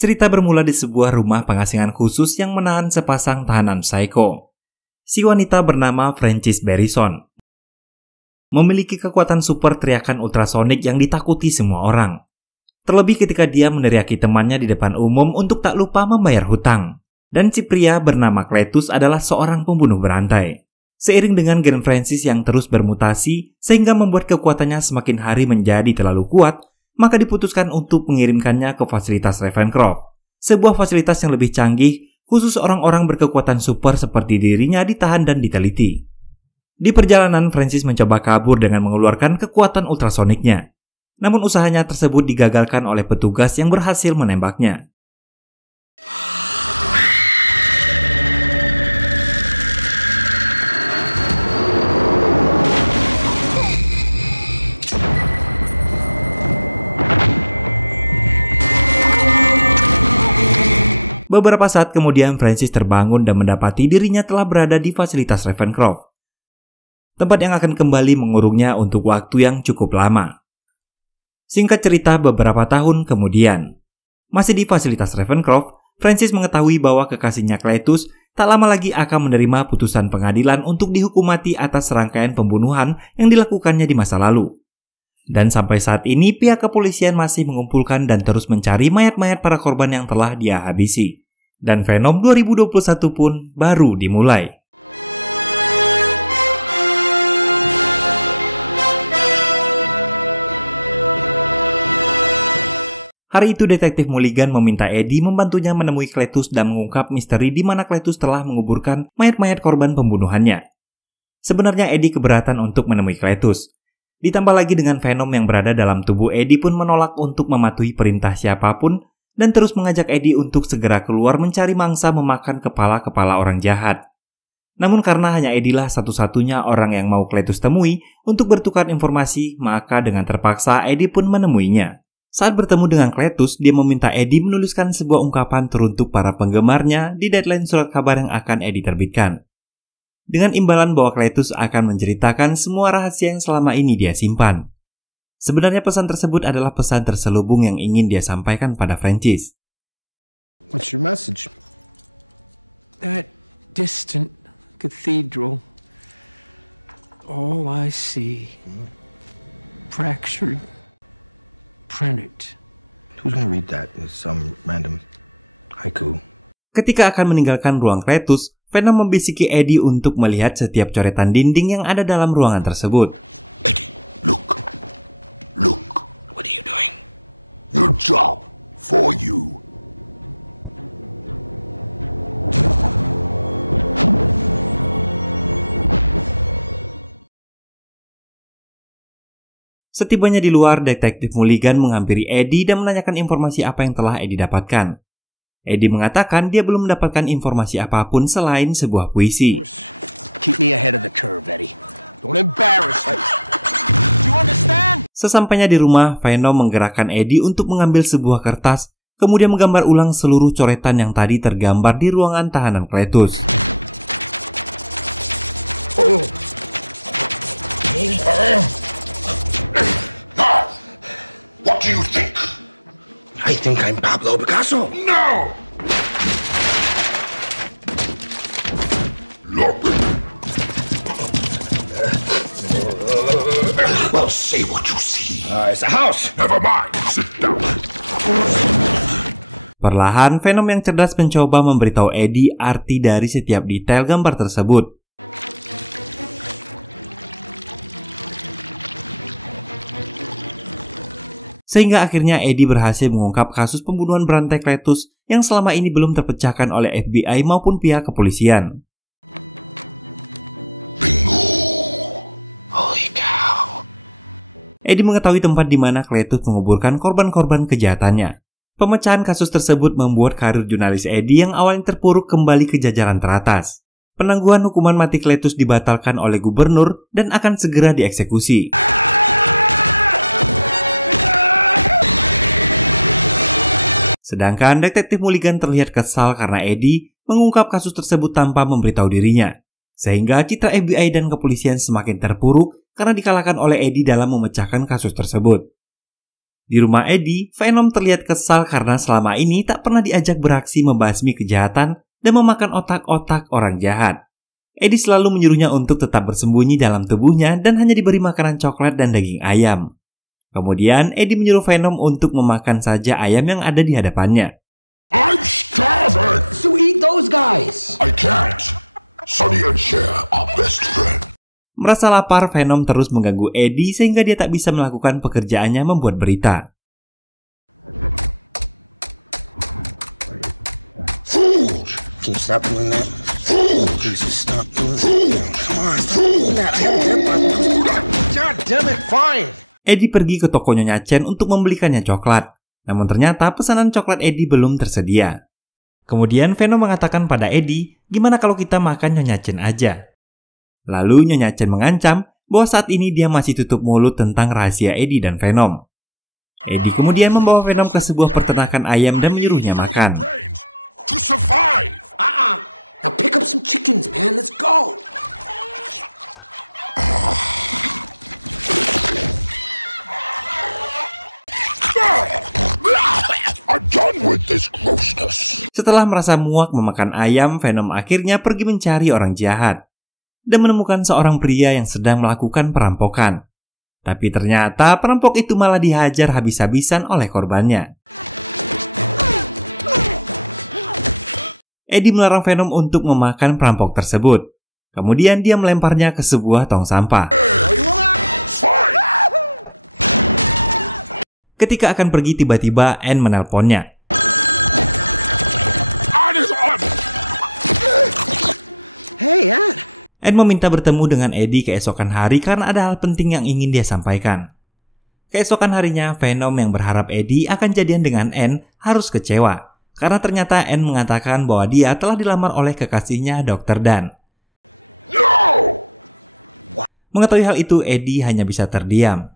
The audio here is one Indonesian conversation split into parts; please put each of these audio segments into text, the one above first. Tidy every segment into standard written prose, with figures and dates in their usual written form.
Cerita bermula di sebuah rumah pengasingan khusus yang menahan sepasang tahanan psycho. Si wanita bernama Frances Barrison memiliki kekuatan super teriakan ultrasonik yang ditakuti semua orang. Terlebih ketika dia meneriaki temannya di depan umum untuk tak lupa membayar hutang. Dan si pria bernama Cletus adalah seorang pembunuh berantai. Seiring dengan gen Frances yang terus bermutasi sehingga membuat kekuatannya semakin hari menjadi terlalu kuat, maka diputuskan untuk mengirimkannya ke fasilitas Ravencroft, sebuah fasilitas yang lebih canggih khusus orang-orang berkekuatan super seperti dirinya ditahan dan diteliti. Di perjalanan, Frances mencoba kabur dengan mengeluarkan kekuatan ultrasoniknya. Namun usahanya tersebut digagalkan oleh petugas yang berhasil menembaknya. Beberapa saat kemudian Frances terbangun dan mendapati dirinya telah berada di fasilitas Ravencroft, tempat yang akan kembali mengurungnya untuk waktu yang cukup lama. Singkat cerita, beberapa tahun kemudian, masih di fasilitas Ravencroft, Frances mengetahui bahwa kekasihnya Cletus tak lama lagi akan menerima putusan pengadilan untuk dihukum mati atas serangkaian pembunuhan yang dilakukannya di masa lalu. Dan sampai saat ini pihak kepolisian masih mengumpulkan dan terus mencari mayat-mayat para korban yang telah dia habisi. Dan Venom 2021 pun baru dimulai. Hari itu Detektif Mulligan meminta Eddie membantunya menemui Cletus dan mengungkap misteri di mana Cletus telah menguburkan mayat-mayat korban pembunuhannya. Sebenarnya Eddie keberatan untuk menemui Cletus. Ditambah lagi dengan Venom yang berada dalam tubuh Eddie pun menolak untuk mematuhi perintah siapapun dan terus mengajak Eddie untuk segera keluar mencari mangsa memakan kepala-kepala orang jahat. Namun karena hanya Eddie lah satu-satunya orang yang mau Cletus temui untuk bertukar informasi, maka dengan terpaksa Eddie pun menemuinya. Saat bertemu dengan Cletus, dia meminta Eddie menuliskan sebuah ungkapan teruntuk para penggemarnya di deadline surat kabar yang akan Eddie terbitkan. Dengan imbalan bahwa Cletus akan menceritakan semua rahasia yang selama ini dia simpan. Sebenarnya pesan tersebut adalah pesan terselubung yang ingin dia sampaikan pada Frances. Ketika akan meninggalkan ruang Cletus, Venom membisiki Eddie untuk melihat setiap coretan dinding yang ada dalam ruangan tersebut. Setibanya di luar, Detektif Mulligan menghampiri Eddie dan menanyakan informasi apa yang telah Eddie dapatkan. Eddie mengatakan dia belum mendapatkan informasi apapun selain sebuah puisi. Sesampainya di rumah, Venom menggerakkan Eddie untuk mengambil sebuah kertas, kemudian menggambar ulang seluruh coretan yang tadi tergambar di ruangan tahanan Cletus. Perlahan, Venom yang cerdas mencoba memberitahu Eddie arti dari setiap detail gambar tersebut. Sehingga akhirnya Eddie berhasil mengungkap kasus pembunuhan berantai Cletus yang selama ini belum terpecahkan oleh FBI maupun pihak kepolisian. Eddie mengetahui tempat di mana Cletus menguburkan korban-korban kejahatannya. Pemecahan kasus tersebut membuat karir jurnalis Eddie yang awalnya terpuruk kembali ke jajaran teratas. Penangguhan hukuman mati Cletus dibatalkan oleh gubernur dan akan segera dieksekusi. Sedangkan Detektif Mulligan terlihat kesal karena Eddie mengungkap kasus tersebut tanpa memberitahu dirinya. Sehingga citra FBI dan kepolisian semakin terpuruk karena dikalahkan oleh Eddie dalam memecahkan kasus tersebut. Di rumah Eddie, Venom terlihat kesal karena selama ini tak pernah diajak beraksi membasmi kejahatan dan memakan otak-otak orang jahat. Eddie selalu menyuruhnya untuk tetap bersembunyi dalam tubuhnya dan hanya diberi makanan coklat dan daging ayam. Kemudian, Eddie menyuruh Venom untuk memakan saja ayam yang ada di hadapannya. Merasa lapar, Venom terus mengganggu Eddie sehingga dia tak bisa melakukan pekerjaannya membuat berita. Eddie pergi ke toko Nyonya Chen untuk membelikannya coklat. Namun ternyata pesanan coklat Eddie belum tersedia. Kemudian Venom mengatakan pada Eddie, gimana kalau kita makan Nyonya Chen aja? Lalu Nyonya Chen mengancam bahwa saat ini dia masih tutup mulut tentang rahasia Eddie dan Venom. Eddie kemudian membawa Venom ke sebuah peternakan ayam dan menyuruhnya makan. Setelah merasa muak memakan ayam, Venom akhirnya pergi mencari orang jahat dan menemukan seorang pria yang sedang melakukan perampokan. Tapi ternyata perampok itu malah dihajar habis-habisan oleh korbannya. Eddie melarang Venom untuk memakan perampok tersebut. Kemudian dia melemparnya ke sebuah tong sampah. Ketika akan pergi, tiba-tiba Anne menelponnya. Anne meminta bertemu dengan Eddie keesokan hari karena ada hal penting yang ingin dia sampaikan. Keesokan harinya, Venom yang berharap Eddie akan jadian dengan Anne harus kecewa karena ternyata Anne mengatakan bahwa dia telah dilamar oleh kekasihnya Dr. Dan. Mengetahui hal itu, Eddie hanya bisa terdiam.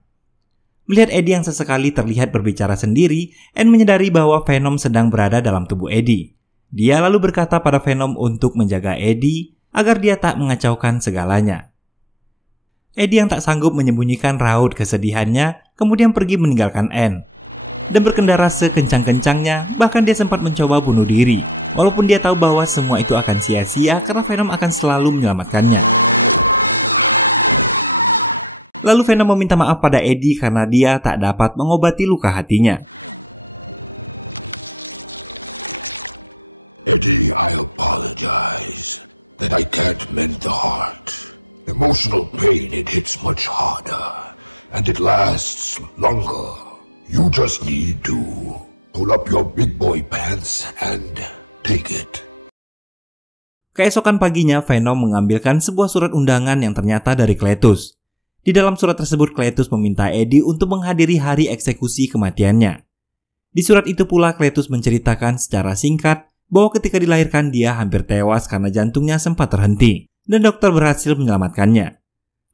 Melihat Eddie yang sesekali terlihat berbicara sendiri, Anne menyadari bahwa Venom sedang berada dalam tubuh Eddie. Dia lalu berkata pada Venom untuk menjaga Eddie agar dia tak mengacaukan segalanya. Eddie yang tak sanggup menyembunyikan raut kesedihannya, kemudian pergi meninggalkan Anne. Dan berkendara sekencang-kencangnya, bahkan dia sempat mencoba bunuh diri. Walaupun dia tahu bahwa semua itu akan sia-sia karena Venom akan selalu menyelamatkannya. Lalu Venom meminta maaf pada Eddie karena dia tak dapat mengobati luka hatinya. Keesokan paginya, Venom mengambilkan sebuah surat undangan yang ternyata dari Cletus. Di dalam surat tersebut, Cletus meminta Eddie untuk menghadiri hari eksekusi kematiannya. Di surat itu pula, Cletus menceritakan secara singkat bahwa ketika dilahirkan dia hampir tewas karena jantungnya sempat terhenti, dan dokter berhasil menyelamatkannya.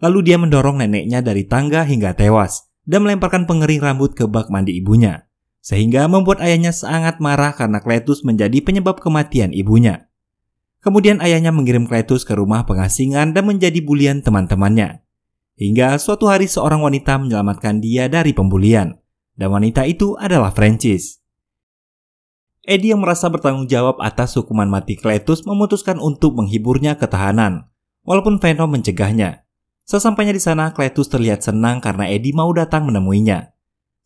Lalu dia mendorong neneknya dari tangga hingga tewas, dan melemparkan pengering rambut ke bak mandi ibunya, sehingga membuat ayahnya sangat marah karena Cletus menjadi penyebab kematian ibunya. Kemudian ayahnya mengirim Cletus ke rumah pengasingan dan menjadi bulian teman-temannya. Hingga suatu hari seorang wanita menyelamatkan dia dari pembulian. Dan wanita itu adalah Francis. Eddie yang merasa bertanggung jawab atas hukuman mati Cletus memutuskan untuk menghiburnya ke tahanan. Walaupun Venom mencegahnya. Sesampainya di sana, Cletus terlihat senang karena Eddie mau datang menemuinya.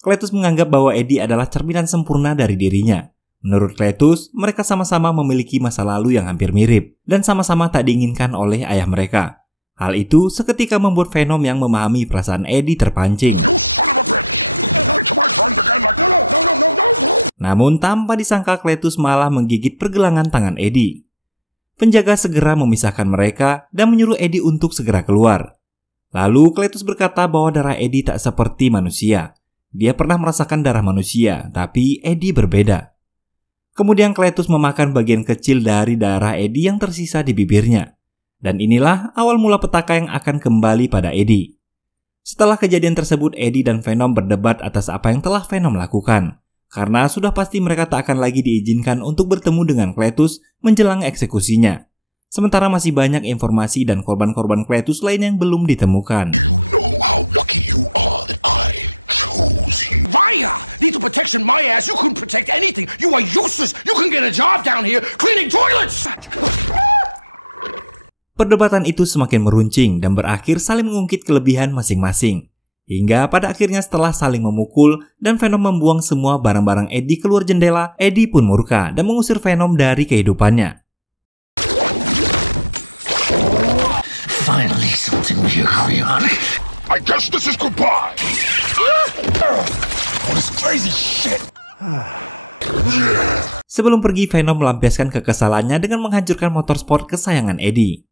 Cletus menganggap bahwa Eddie adalah cerminan sempurna dari dirinya. Menurut Cletus, mereka sama-sama memiliki masa lalu yang hampir mirip dan sama-sama tak diinginkan oleh ayah mereka. Hal itu seketika membuat Venom yang memahami perasaan Eddie terpancing. Namun tanpa disangka, Cletus malah menggigit pergelangan tangan Eddie. Penjaga segera memisahkan mereka dan menyuruh Eddie untuk segera keluar. Lalu Cletus berkata bahwa darah Eddie tak seperti manusia. Dia pernah merasakan darah manusia, tapi Eddie berbeda. Kemudian Cletus memakan bagian kecil dari darah Eddie yang tersisa di bibirnya. Dan inilah awal mula petaka yang akan kembali pada Eddie. Setelah kejadian tersebut, Eddie dan Venom berdebat atas apa yang telah Venom lakukan. Karena sudah pasti mereka tak akan lagi diizinkan untuk bertemu dengan Cletus menjelang eksekusinya. Sementara masih banyak informasi dan korban-korban Cletus lain yang belum ditemukan. Perdebatan itu semakin meruncing dan berakhir saling mengungkit kelebihan masing-masing. Hingga pada akhirnya setelah saling memukul dan Venom membuang semua barang-barang Eddie keluar jendela, Eddie pun murka dan mengusir Venom dari kehidupannya. Sebelum pergi, Venom melampiaskan kekesalannya dengan menghancurkan motor sport kesayangan Eddie.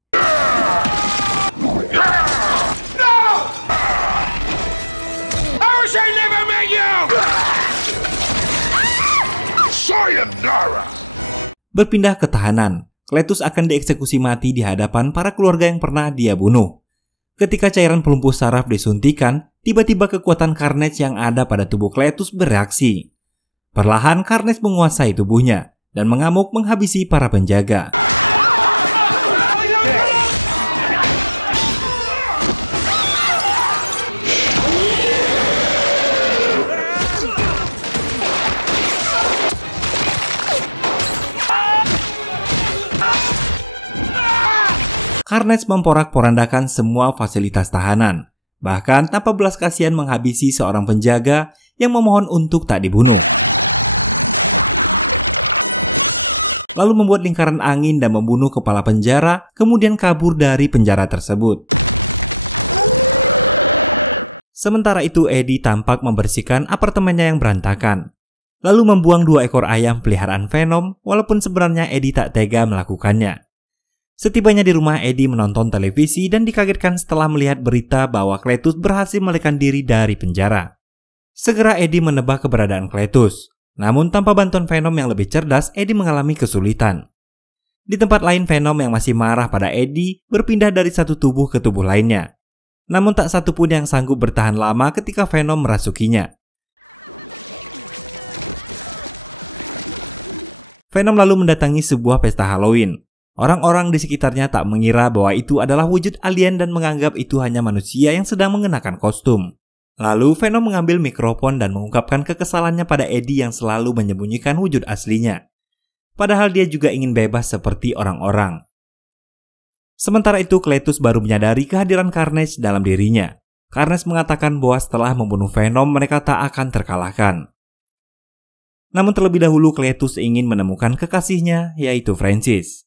Berpindah ke tahanan, Cletus akan dieksekusi mati di hadapan para keluarga yang pernah dia bunuh. Ketika cairan pelumpuh saraf disuntikan, tiba-tiba kekuatan Carnage yang ada pada tubuh Cletus bereaksi. Perlahan Carnage menguasai tubuhnya dan mengamuk menghabisi para penjaga. Carnage memporak-porandakan semua fasilitas tahanan, bahkan tanpa belas kasihan menghabisi seorang penjaga yang memohon untuk tak dibunuh. Lalu membuat lingkaran angin dan membunuh kepala penjara, kemudian kabur dari penjara tersebut. Sementara itu Eddie tampak membersihkan apartemennya yang berantakan, lalu membuang 2 ekor ayam peliharaan Venom, walaupun sebenarnya Eddie tak tega melakukannya. Setibanya di rumah, Eddie menonton televisi dan dikagetkan setelah melihat berita bahwa Cletus berhasil melarikan diri dari penjara. Segera Eddie menebak keberadaan Cletus. Namun tanpa bantuan Venom yang lebih cerdas, Eddie mengalami kesulitan. Di tempat lain, Venom yang masih marah pada Eddie berpindah dari satu tubuh ke tubuh lainnya. Namun tak satu pun yang sanggup bertahan lama ketika Venom merasukinya. Venom lalu mendatangi sebuah pesta Halloween. Orang-orang di sekitarnya tak mengira bahwa itu adalah wujud alien dan menganggap itu hanya manusia yang sedang mengenakan kostum. Lalu Venom mengambil mikrofon dan mengungkapkan kekesalannya pada Eddie yang selalu menyembunyikan wujud aslinya. Padahal dia juga ingin bebas seperti orang-orang. Sementara itu Cletus baru menyadari kehadiran Carnage dalam dirinya. Carnage mengatakan bahwa setelah membunuh Venom mereka tak akan terkalahkan. Namun terlebih dahulu Cletus ingin menemukan kekasihnya, yaitu Francis.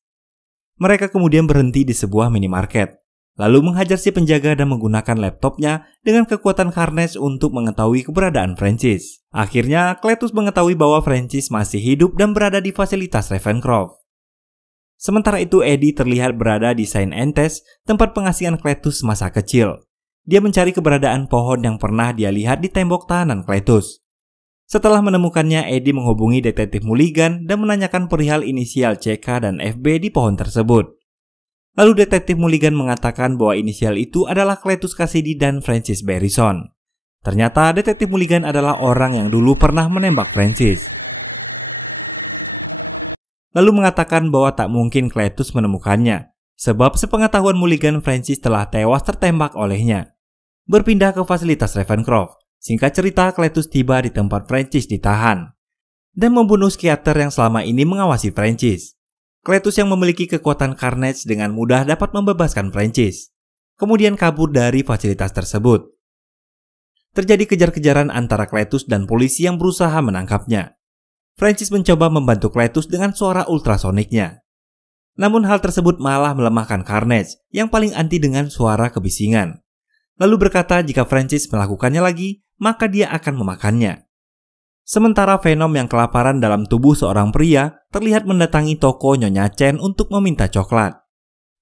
Mereka kemudian berhenti di sebuah minimarket, lalu menghajar si penjaga dan menggunakan laptopnya dengan kekuatan Carnage untuk mengetahui keberadaan Francis. Akhirnya, Cletus mengetahui bahwa Francis masih hidup dan berada di fasilitas Ravencroft. Sementara itu, Eddie terlihat berada di Saint Entes, tempat pengasihan Cletus masa kecil. Dia mencari keberadaan pohon yang pernah dia lihat di tembok tahanan Cletus. Setelah menemukannya, Eddie menghubungi detektif Mulligan dan menanyakan perihal inisial CK dan FB di pohon tersebut. Lalu detektif Mulligan mengatakan bahwa inisial itu adalah Cletus Kasady dan Francis Barrison. Ternyata detektif Mulligan adalah orang yang dulu pernah menembak Francis. Lalu mengatakan bahwa tak mungkin Cletus menemukannya, sebab sepengetahuan Mulligan Francis telah tewas tertembak olehnya. Berpindah ke fasilitas Ravencroft. Singkat cerita, Cletus tiba di tempat Francis ditahan dan membunuh psikiater yang selama ini mengawasi Francis. Cletus yang memiliki kekuatan Carnage dengan mudah dapat membebaskan Francis, kemudian kabur dari fasilitas tersebut. Terjadi kejar-kejaran antara Cletus dan polisi yang berusaha menangkapnya. Francis mencoba membantu Cletus dengan suara ultrasoniknya. Namun hal tersebut malah melemahkan Carnage yang paling anti dengan suara kebisingan. Lalu berkata jika Francis melakukannya lagi, maka dia akan memakannya. Sementara Venom yang kelaparan dalam tubuh seorang pria terlihat mendatangi toko Nyonya Chen untuk meminta coklat.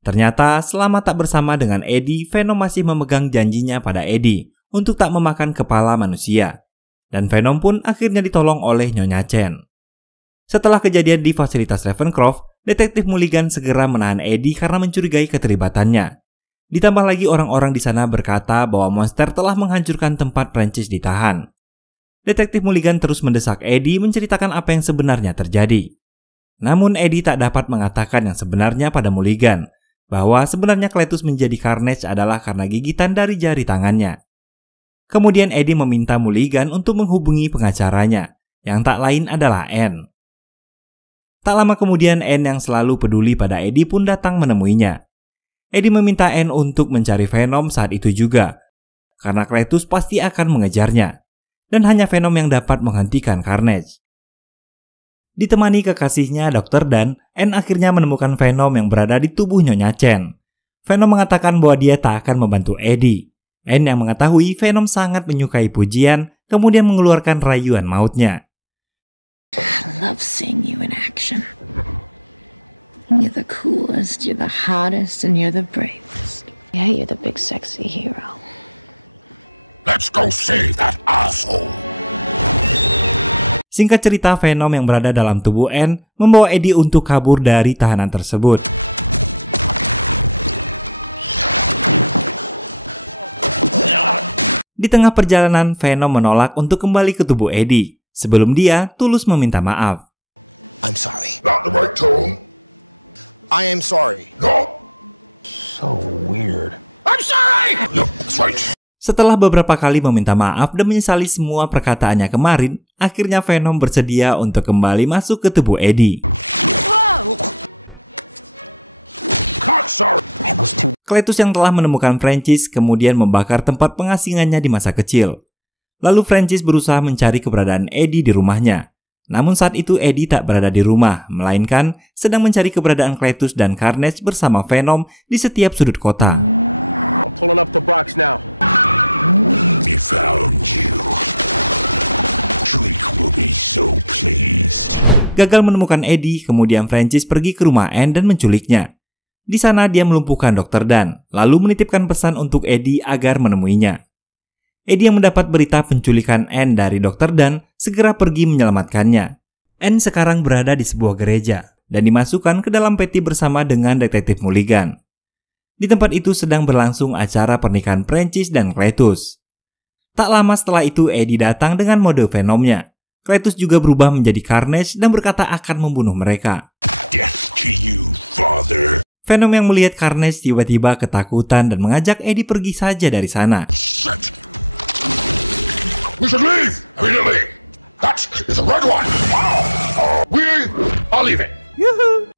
Ternyata selama tak bersama dengan Eddie, Venom masih memegang janjinya pada Eddie untuk tak memakan kepala manusia. Dan Venom pun akhirnya ditolong oleh Nyonya Chen. Setelah kejadian di fasilitas Ravencroft, detektif Mulligan segera menahan Eddie karena mencurigai keterlibatannya. Ditambah lagi orang-orang di sana berkata bahwa monster telah menghancurkan tempat Francis ditahan. Detektif Mulligan terus mendesak Eddie menceritakan apa yang sebenarnya terjadi. Namun Eddie tak dapat mengatakan yang sebenarnya pada Mulligan, bahwa sebenarnya Cletus menjadi Carnage adalah karena gigitan dari jari tangannya. Kemudian Eddie meminta Mulligan untuk menghubungi pengacaranya, yang tak lain adalah Anne. Tak lama kemudian Anne yang selalu peduli pada Eddie pun datang menemuinya. Eddie meminta Anne untuk mencari Venom saat itu juga, karena Cletus pasti akan mengejarnya, dan hanya Venom yang dapat menghentikan Carnage. Ditemani kekasihnya Dr. Dan, Anne akhirnya menemukan Venom yang berada di tubuh Nyonya Chen. Venom mengatakan bahwa dia tak akan membantu Eddie. Anne yang mengetahui Venom sangat menyukai pujian, kemudian mengeluarkan rayuan mautnya. Singkat cerita, Venom yang berada dalam tubuh Anne membawa Eddie untuk kabur dari tahanan tersebut. Di tengah perjalanan, Venom menolak untuk kembali ke tubuh Eddie, sebelum dia tulus meminta maaf. Setelah beberapa kali meminta maaf dan menyesali semua perkataannya kemarin, akhirnya Venom bersedia untuk kembali masuk ke tubuh Eddie. Cletus yang telah menemukan Francis kemudian membakar tempat pengasingannya di masa kecil. Lalu Francis berusaha mencari keberadaan Eddie di rumahnya. Namun saat itu Eddie tak berada di rumah, melainkan sedang mencari keberadaan Cletus dan Carnage bersama Venom di setiap sudut kota. Gagal menemukan Eddie, kemudian Francis pergi ke rumah Anne dan menculiknya. Di sana dia melumpuhkan Dr. Dan, lalu menitipkan pesan untuk Eddie agar menemuinya. Eddie yang mendapat berita penculikan Anne dari Dr. Dan segera pergi menyelamatkannya. Anne sekarang berada di sebuah gereja dan dimasukkan ke dalam peti bersama dengan detektif Mulligan. Di tempat itu sedang berlangsung acara pernikahan Francis dan Cletus. Tak lama setelah itu Eddie datang dengan mode Venomnya. Cletus juga berubah menjadi Carnage dan berkata akan membunuh mereka. Venom yang melihat Carnage tiba-tiba ketakutan dan mengajak Eddie pergi saja dari sana.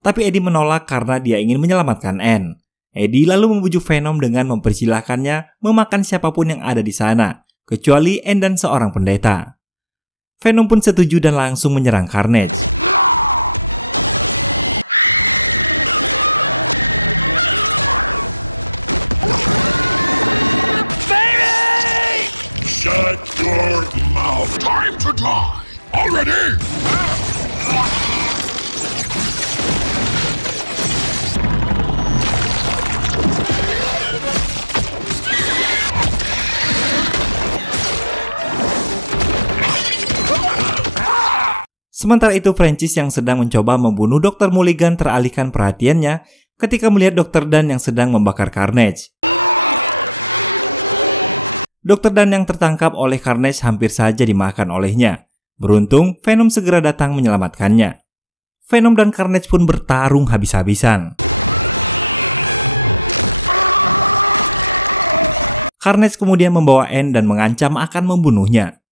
Tapi Eddie menolak karena dia ingin menyelamatkan Anne. Eddie lalu membujuk Venom dengan mempersilahkannya memakan siapapun yang ada di sana, kecuali Anne dan seorang pendeta. Venom pun setuju dan langsung menyerang Carnage. Sementara itu Francis yang sedang mencoba membunuh Dr. Mulligan teralihkan perhatiannya ketika melihat Dr. Dan yang sedang membakar Carnage. Dr. Dan yang tertangkap oleh Carnage hampir saja dimakan olehnya. Beruntung, Venom segera datang menyelamatkannya. Venom dan Carnage pun bertarung habis-habisan. Carnage kemudian membawa Anne dan mengancam akan membunuhnya.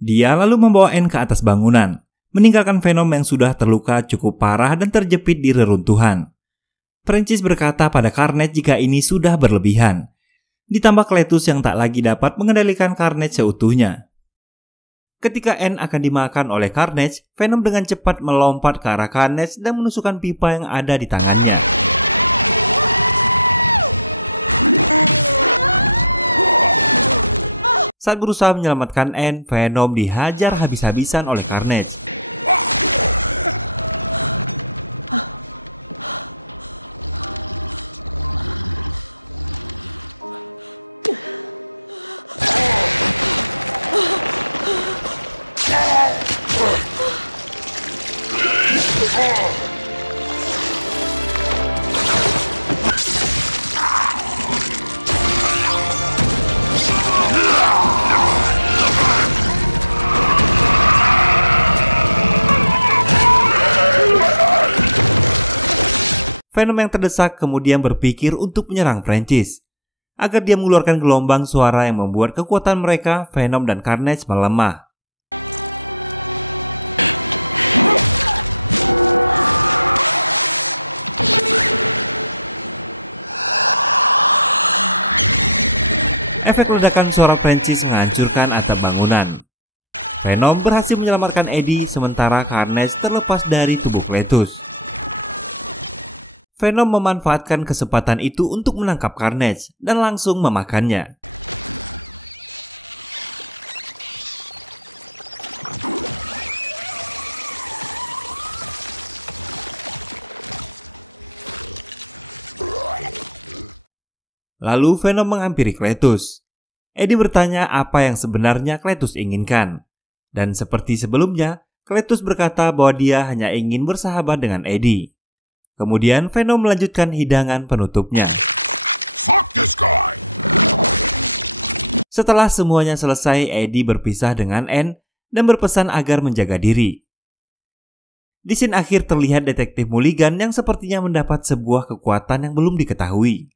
Dia lalu membawa Anne ke atas bangunan, meninggalkan Venom yang sudah terluka cukup parah dan terjepit di reruntuhan. Francis berkata pada Carnage jika ini sudah berlebihan. Ditambah Cletus yang tak lagi dapat mengendalikan Carnage seutuhnya. Ketika Anne akan dimakan oleh Carnage, Venom dengan cepat melompat ke arah Carnage dan menusukkan pipa yang ada di tangannya. Saat berusaha menyelamatkan Anne, Venom dihajar habis-habisan oleh Carnage. Venom yang terdesak kemudian berpikir untuk menyerang Francis. Agar dia mengeluarkan gelombang suara yang membuat kekuatan mereka, Venom dan Carnage melemah. Efek ledakan suara Prancis menghancurkan atap bangunan. Venom berhasil menyelamatkan Eddie sementara Carnage terlepas dari tubuh Cletus. Venom memanfaatkan kesempatan itu untuk menangkap Carnage dan langsung memakannya. Lalu Venom menghampiri Cletus. Eddie bertanya apa yang sebenarnya Cletus inginkan. Dan seperti sebelumnya, Cletus berkata bahwa dia hanya ingin bersahabat dengan Eddie. Kemudian Venom melanjutkan hidangan penutupnya. Setelah semuanya selesai, Eddie berpisah dengan Anne dan berpesan agar menjaga diri. Di scene akhir terlihat detektif Mulligan yang sepertinya mendapat sebuah kekuatan yang belum diketahui.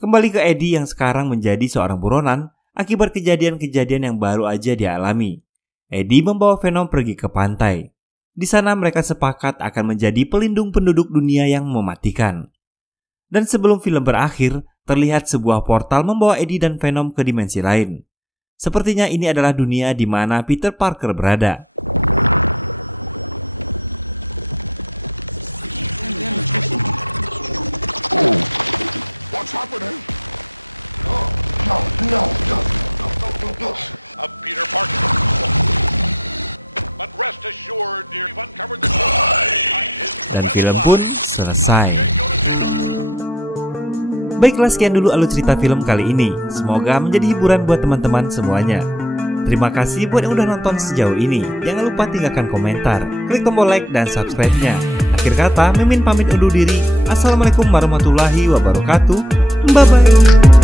Kembali ke Eddie yang sekarang menjadi seorang buronan akibat kejadian-kejadian yang baru aja dia alami. Eddie membawa Venom pergi ke pantai. Di sana mereka sepakat akan menjadi pelindung penduduk dunia yang mematikan. Dan sebelum film berakhir, terlihat sebuah portal membawa Eddie dan Venom ke dimensi lain. Sepertinya ini adalah dunia di mana Peter Parker berada. Dan film pun selesai. Baiklah, sekian dulu alur cerita film kali ini. Semoga menjadi hiburan buat teman-teman semuanya. Terima kasih buat yang udah nonton sejauh ini. Jangan lupa tinggalkan komentar, klik tombol like dan subscribe-nya. Akhir kata, Mimin pamit undur diri. Assalamualaikum warahmatullahi wabarakatuh. Bye-bye.